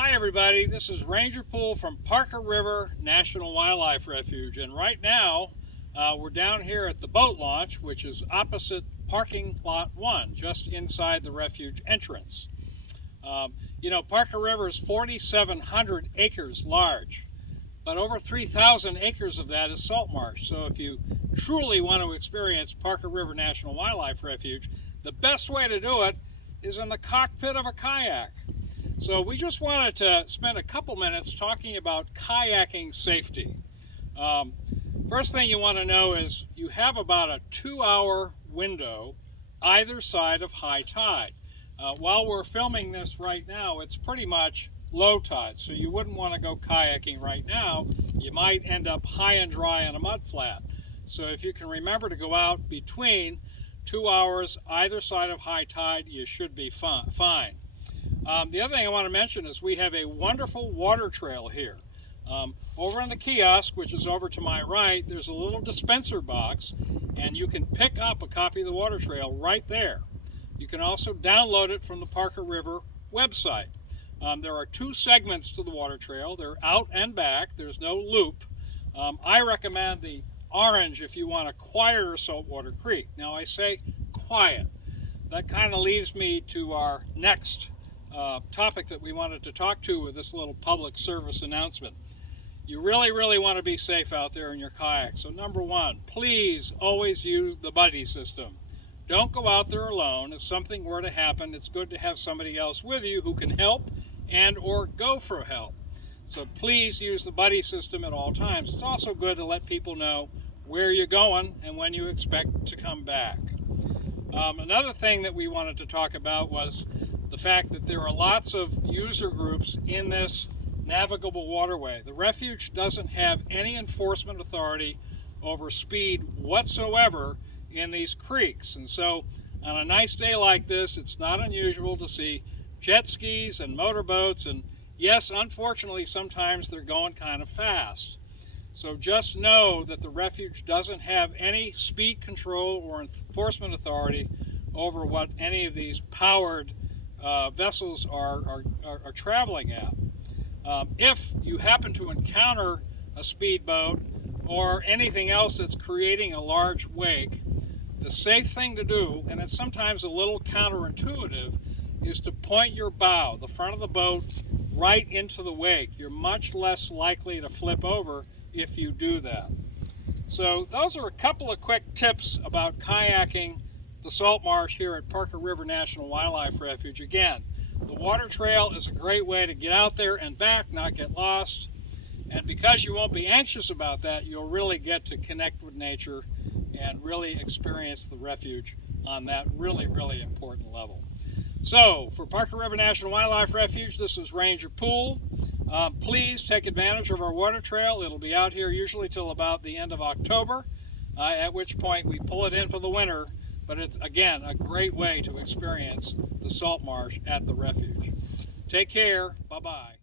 Hi everybody, this is Ranger Poole from Parker River National Wildlife Refuge, and right now we're down here at the boat launch, which is opposite parking lot 1, just inside the refuge entrance. You know, Parker River is 4,700 acres large, but over 3,000 acres of that is salt marsh. So if you truly want to experience Parker River National Wildlife Refuge, the best way to do it is in the cockpit of a kayak. So we just wanted to spend a couple minutes talking about kayaking safety. First thing you want to know is you have about a 2-hour window either side of high tide. While we're filming this right now, it's pretty much low tide, so you wouldn't want to go kayaking right now. You might end up high and dry on a mud flat. So if you can remember to go out between 2 hours either side of high tide, you should be fine. The other thing I want to mention is we have a wonderful water trail here. Over in the kiosk, which is over to my right, there's a little dispenser box, and you can pick up a copy of the water trail right there. You can also download it from the Parker River website. There are 2 segments to the water trail. They're out and back. There's no loop. I recommend the orange if you want a quieter saltwater creek. Now I say quiet. That kind of leaves me to our next topic that we wanted to talk to with this little public service announcement. You really want to be safe out there in your kayak. So number 1, please always use the buddy system. Don't go out there alone. If something were to happen, it's good to have somebody else with you who can help and or go for help. So please use the buddy system at all times. It's also good to let people know where you're going and when you expect to come back. Another thing that we wanted to talk about was the fact that there are lots of user groups in this navigable waterway. The refuge doesn't have any enforcement authority over speed whatsoever in these creeks, and so on a nice day like this, it's not unusual to see jet skis and motorboats, and yes, unfortunately sometimes they're going kind of fast. So just know that the refuge doesn't have any speed control or enforcement authority over what any of these powered vessels are traveling at. If you happen to encounter a speedboat or anything else that's creating a large wake, the safe thing to do, and it's sometimes a little counterintuitive, is to point your bow, the front of the boat, right into the wake. You're much less likely to flip over if you do that. So those are a couple of quick tips about kayaking the salt marsh here at Parker River National Wildlife Refuge. Again, the water trail is a great way to get out there and back, not get lost. And because you won't be anxious about that, you'll really get to connect with nature and really experience the refuge on that really important level. So, for Parker River National Wildlife Refuge, this is Ranger Poole. Please take advantage of our water trail. It'll be out here usually till about the end of October, at which point we pull it in for the winter. But it's, again, a great way to experience the salt marsh at the refuge. Take care. Bye-bye.